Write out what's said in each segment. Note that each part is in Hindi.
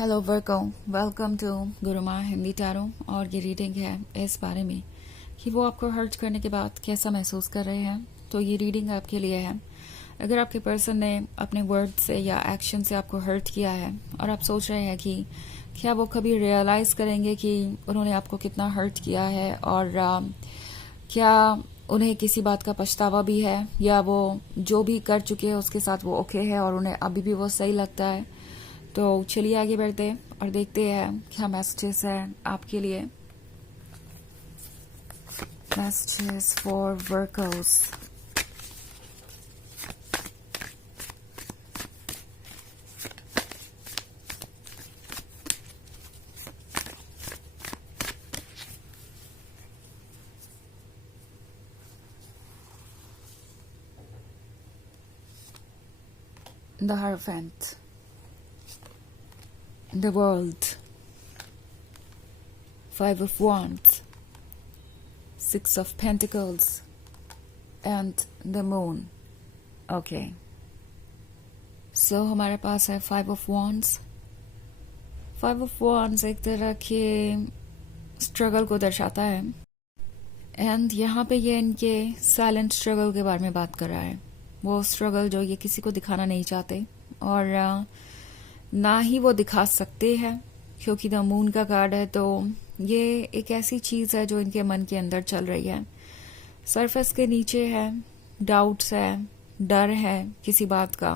हेलो वर्को, welcome to Guruma Hindi tarot. और ये रीडिंग है इस बारे में कि वो आपको हर्ट करने के बाद कैसा महसूस कर रहे हैं। तो ये रीडिंग आपके लिए है। अगर आपके पर्सन ने अपने वर्ड से या एक्शन से आपको हर्ट किया है और आप सोच रहे हैं कि क्या वो कभी रियलाइज़ करेंगे कि उन्होंने आपको कितना हर्ट किया है, और क्या उन्हें किसी बात का पछतावा भी है, या वो जो भी कर चुके हैं उसके साथ वो ओके है और उन्हें अभी भी वो सही लगता है। तो चलिए आगे बढ़ते हैं और देखते हैं क्या मैसेजेस है आपके लिए। Messages for workers. The Hierophant, the World, Five of Wands, Six of Pentacles, and the Moon. Okay. So हमारे पास है Five of Wands. Five of Wands एक तरह के स्ट्रगल को दर्शाता है, एंड यहाँ पे ये इनके साइलेंट स्ट्रगल के बारे में बात कर रहा है। वो स्ट्रगल जो ये किसी को दिखाना नहीं चाहते, और ना ही वो दिखा सकते हैं, क्योंकि द मून का कार्ड है। तो ये एक ऐसी चीज है जो इनके मन के अंदर चल रही है, सरफेस के नीचे है, डाउट्स है, डर है किसी बात का।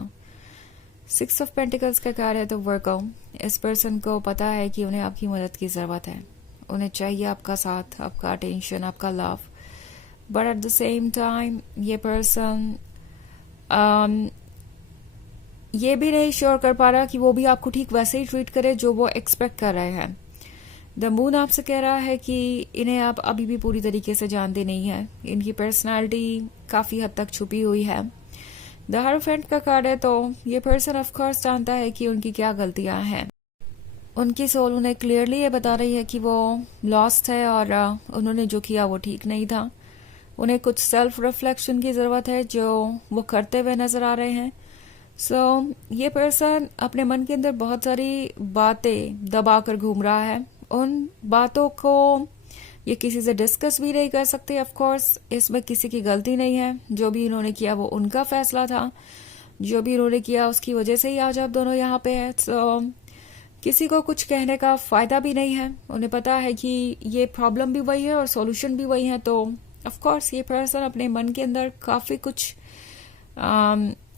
सिक्स ऑफ पेंटिकल्स का कार्ड है। तो वर्को, इस पर्सन को पता है कि उन्हें आपकी मदद की जरूरत है, उन्हें चाहिए आपका साथ, आपका अटेंशन, आपका love. But at the same time ये पर्सन ये भी नहीं श्योर कर पा रहा कि वो भी आपको ठीक वैसे ही ट्रीट करे जो वो एक्सपेक्ट कर रहे हैं। द मून आपसे कह रहा है कि इन्हें आप अभी भी पूरी तरीके से जानते नहीं है, इनकी पर्सनालिटी काफी हद तक छुपी हुई है। द हायरोफेंट का कार्ड है। तो ये पर्सन ऑफ कोर्स जानता है कि उनकी क्या गलतियां हैं। उनकी सोल उन्हें क्लियरली ये बता रही है कि वो लॉस्ट है और उन्होंने जो किया वो ठीक नहीं था। उन्हें कुछ सेल्फ रिफ्लेक्शन की जरूरत है जो वो करते हुए नजर आ रहे हैं। ये पर्सन अपने मन के अंदर बहुत सारी बातें दबा कर घूम रहा है। उन बातों को ये किसी से डिस्कस भी नहीं कर सकते। ऑफ कोर्स इसमें किसी की गलती नहीं है, जो भी इन्होंने किया वो उनका फैसला था, जो भी इन्होंने किया उसकी वजह से ही आज आप दोनों यहाँ पे है। किसी को कुछ कहने का फायदा भी नहीं है। उन्हें पता है कि ये प्रॉब्लम भी वही है और सॉल्यूशन भी वही है। तो ऑफ कोर्स ये पर्सन अपने मन के अंदर काफी कुछ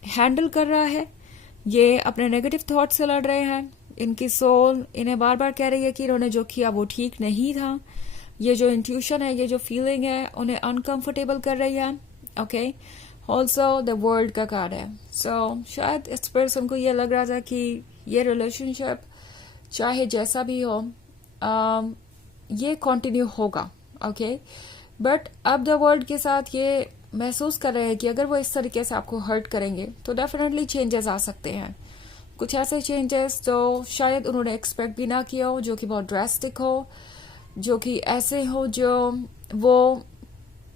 हैंडल कर रहा है। ये अपने नेगेटिव थॉट से लड़ रहे हैं। इनकी सोल इन्हें बार बार कह रही है कि इन्होंने जो किया वो ठीक नहीं था। ये जो इंट्यूशन है, ये जो फीलिंग है, उन्हें अनकंफर्टेबल कर रही है। ओके, ऑल्सो द वर्ल्ड का कार्ड है। शायद इस पर्सन को ये लग रहा था कि ये रिलेशनशिप चाहे जैसा भी हो ये कंटिन्यू होगा। ओके, बट अब द वर्ल्ड के साथ ये महसूस कर रहे हैं कि अगर वो इस तरीके से आपको हर्ट करेंगे तो डेफिनेटली चेंजेस आ सकते हैं। कुछ ऐसे चेंजेस जो शायद उन्होंने एक्सपेक्ट भी ना किया हो, जो कि बहुत ड्रास्टिक हो, जो कि ऐसे हो जो वो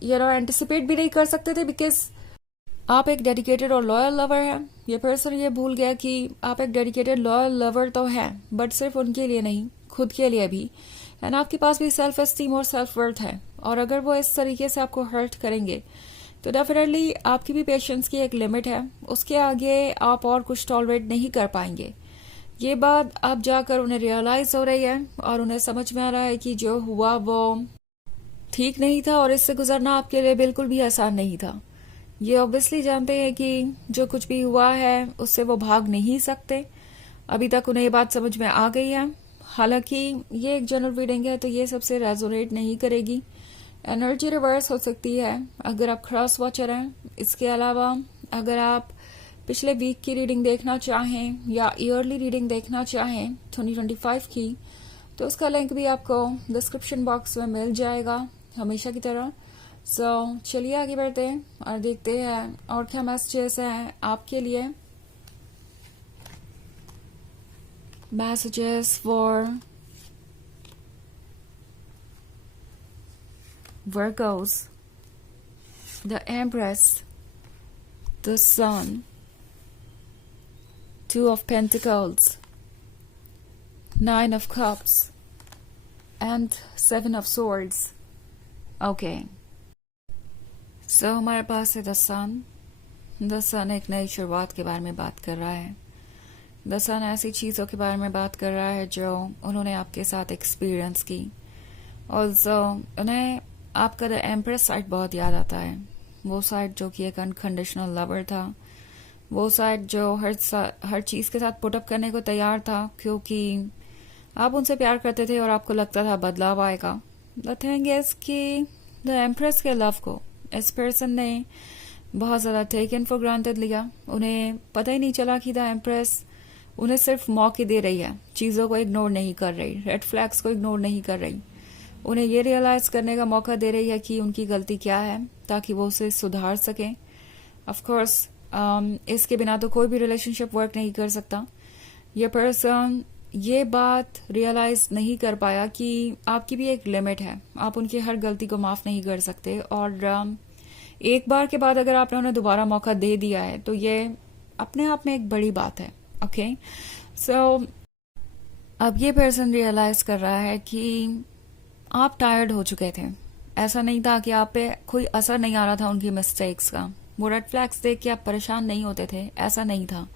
एंटिसिपेट भी नहीं कर सकते थे। बिकॉज आप एक डेडिकेटेड और लॉयल लवर हैं। ये पर्सन ये भूल गया कि आप एक डेडिकेटेड लॉयल लवर तो हैं, बट सिर्फ उनके लिए नहीं, खुद के लिए भी। एंड आपके पास भी सेल्फ एस्टीम और सेल्फ वर्थ है। और अगर वो इस तरीके से आपको हर्ट करेंगे तो डेफिनेटली आपकी भी पेशेंस की एक लिमिट है, उसके आगे आप और कुछ टॉलरेट नहीं कर पाएंगे। ये बात अब जाकर उन्हें रियलाइज हो रही है और उन्हें समझ में आ रहा है कि जो हुआ वो ठीक नहीं था और इससे गुजरना आपके लिए बिल्कुल भी आसान नहीं था। ये ऑब्वियसली जानते हैं कि जो कुछ भी हुआ है उससे वो भाग नहीं सकते। अभी तक उन्हें ये बात समझ में आ गई है। हालांकि ये एक जनरल रीडिंग है तो ये सबसे रेजोनेट नहीं करेगी। एनर्जी रिवर्स हो सकती है अगर आप क्रॉस वॉचर हैं। इसके अलावा अगर आप पिछले वीक की रीडिंग देखना चाहें या ईयरली रीडिंग देखना चाहें 2025 की, तो उसका लिंक भी आपको डिस्क्रिप्शन बॉक्स में मिल जाएगा हमेशा की तरह। चलिए आगे बढ़ते हैं और देखते हैं और क्या मैसेजेस हैं आपके लिए। Messages for Virgos, the Empress, the Sun, Two of Pentacles, 9 of cups and 7 of swords. Okay. So हमारे पास है द सन. द सन एक नई शुरुआत के बारे में बात कर रहा है. द सन ऐसी चीज़ों के बारे में बात कर रहा है जो उन्होंने आपके साथ एक्सपीरियंस की. ऑल्सो उन्हें आपका द एम्प्रेस साइड बहुत याद आता है. वो साइड जो कि एक अनकंडीशनल लवर था. वो साइड जो हर चीज़ के साथ पुटअप करने को तैयार था क्योंकि आप उनसे प्यार करते थे और आपको लगता था बदलाव आएगा. द थिंग इज कि द एम्प्रेस के लव को इस पर्सन ने बहुत ज़्यादा टेकन फॉर ग्रांटेड लिया. उन्हें पता ही नहीं चला कि द एम्प्रेस उन्हें सिर्फ मौके दे रही है, चीज़ों को इग्नोर नहीं कर रही, रेड फ्लैग्स को इग्नोर नहीं कर रही. उन्हें ये रियलाइज करने का मौका दे रही है कि उनकी गलती क्या है ताकि वो उसे सुधार सकें. ऑफ कोर्स इसके बिना तो कोई भी रिलेशनशिप वर्क नहीं कर सकता. ये पर्सन ये बात रियलाइज नहीं कर पाया कि आपकी भी एक लिमिट है. आप उनकी हर गलती को माफ नहीं कर सकते और एक बार के बाद अगर आपने उन्हें दोबारा मौका दे दिया है तो ये अपने आप में एक बड़ी बात है. ओके सो अब ये पर्सन रियलाइज कर रहा है कि आप टायर्ड हो चुके थे. ऐसा नहीं था कि आप पे कोई असर नहीं आ रहा था उनकी मिस्टेक्स का. वो रेड फ्लैग्स देख के आप परेशान नहीं होते थे, ऐसा नहीं था.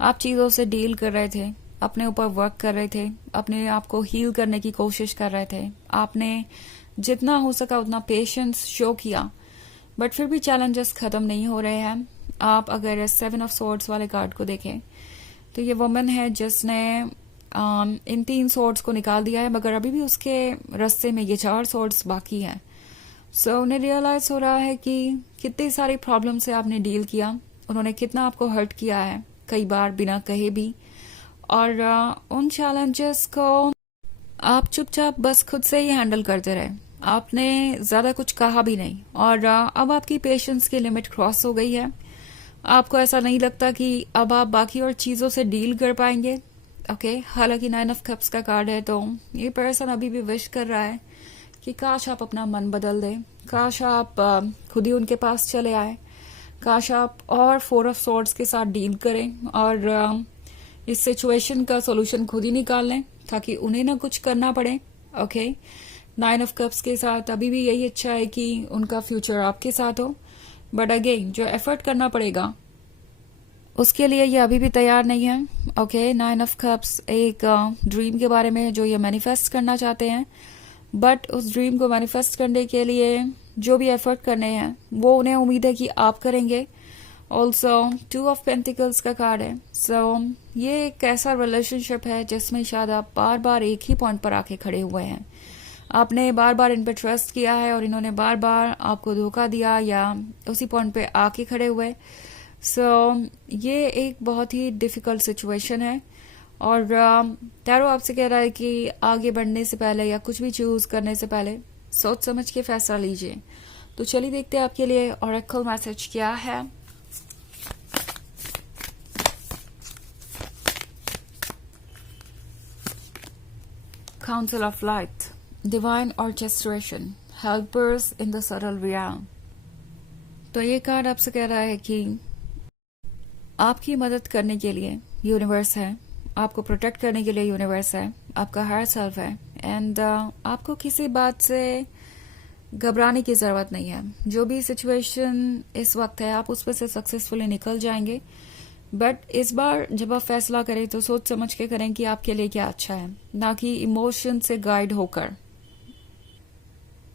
आप चीज़ों से डील कर रहे थे, अपने ऊपर वर्क कर रहे थे, अपने आप को हील करने की कोशिश कर रहे थे. आपने जितना हो सका उतना पेशेंस शो किया बट फिर भी चैलेंजेस खत्म नहीं हो रहे हैं. आप अगर 7 ऑफ सोर्ड्स वाले कार्ड को देखें तो ये वुमन है जिसने इन 3 सोर्ड्स को निकाल दिया है मगर अभी भी उसके रास्ते में ये 4 सोर्ड्स बाकी हैं. सो उन्हें रियलाइज हो रहा है कि कितनी सारी प्रॉब्लम से आपने डील किया, उन्होंने कितना आपको हर्ट किया है कई बार बिना कहे भी. और उन चैलेंजेस को आप चुपचाप बस खुद से ही हैंडल करते रहे. आपने ज्यादा कुछ कहा भी नहीं और अब आपकी पेशेंस की लिमिट क्रॉस हो गई है. आपको ऐसा नहीं लगता कि अब आप बाकी और चीजों से डील कर पाएंगे. ओके हालांकि 9 ऑफ कप्स का कार्ड है तो ये पर्सन अभी भी विश कर रहा है कि काश आप अपना मन बदल दें, काश आप खुद ही उनके पास चले आए, काश आप और 4 ऑफ सॉर्ड्स के साथ डील करें और इस सिचुएशन का सॉल्यूशन खुद ही निकाल लें ताकि उन्हें ना कुछ करना पड़े. ओके 9 ऑफ कप्स के साथ अभी भी यही अच्छा है कि उनका फ्यूचर आपके साथ हो बट अगेन जो एफर्ट करना पड़ेगा उसके लिए ये अभी भी तैयार नहीं है. ओके 9 ऑफ कप्स एक ड्रीम के बारे में जो ये मैनिफेस्ट करना चाहते हैं बट उस ड्रीम को मैनिफेस्ट करने के लिए जो भी एफर्ट करने हैं वो उन्हें उम्मीद है कि आप करेंगे. ऑल्सो 2 ऑफ पेंटिकल्स का कार्ड है. सो ये एक ऐसा रिलेशनशिप है जिसमें शायद आप बार बार एक ही पॉइंट पर आके खड़े हुए हैं. आपने बार बार इन पर ट्रस्ट किया है और इन्होंने बार बार आपको धोखा दिया या उसी पॉइंट पे आके खड़े हुए. सो ये एक बहुत ही डिफिकल्ट सिचुएशन है और टैरो आपसे कह रहा है कि आगे बढ़ने से पहले या कुछ भी चूज करने से पहले सोच समझ के फैसला लीजिए. तो चलिए देखते हैं आपके लिए ऑरेकल मैसेज क्या है. Council of light, divine orchestration, helpers in the सबल रियल्म. तो ये कार्ड आपसे कह रहा है कि आपकी मदद करने के लिए यूनिवर्स है, आपको प्रोटेक्ट करने के लिए यूनिवर्स है, आपका हायर सेल्फ है एंड आपको किसी बात से घबराने की जरूरत नहीं है. जो भी सिचुएशन इस वक्त है आप उसमें से सक्सेसफुली निकल जाएंगे बट इस बार जब आप फैसला करें तो सोच समझ के करें कि आपके लिए क्या अच्छा है, ना कि इमोशन से गाइड होकर,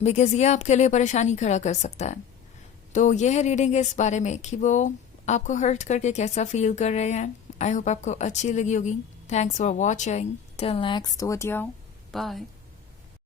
बिकॉज ये आपके लिए परेशानी खड़ा कर सकता है. तो यह है रीडिंग इस बारे में कि वो आपको हर्ट करके कैसा फील कर रहे हैं. आई होप आपको अच्छी लगी होगी. Thanks for watching. Till next video. Bye.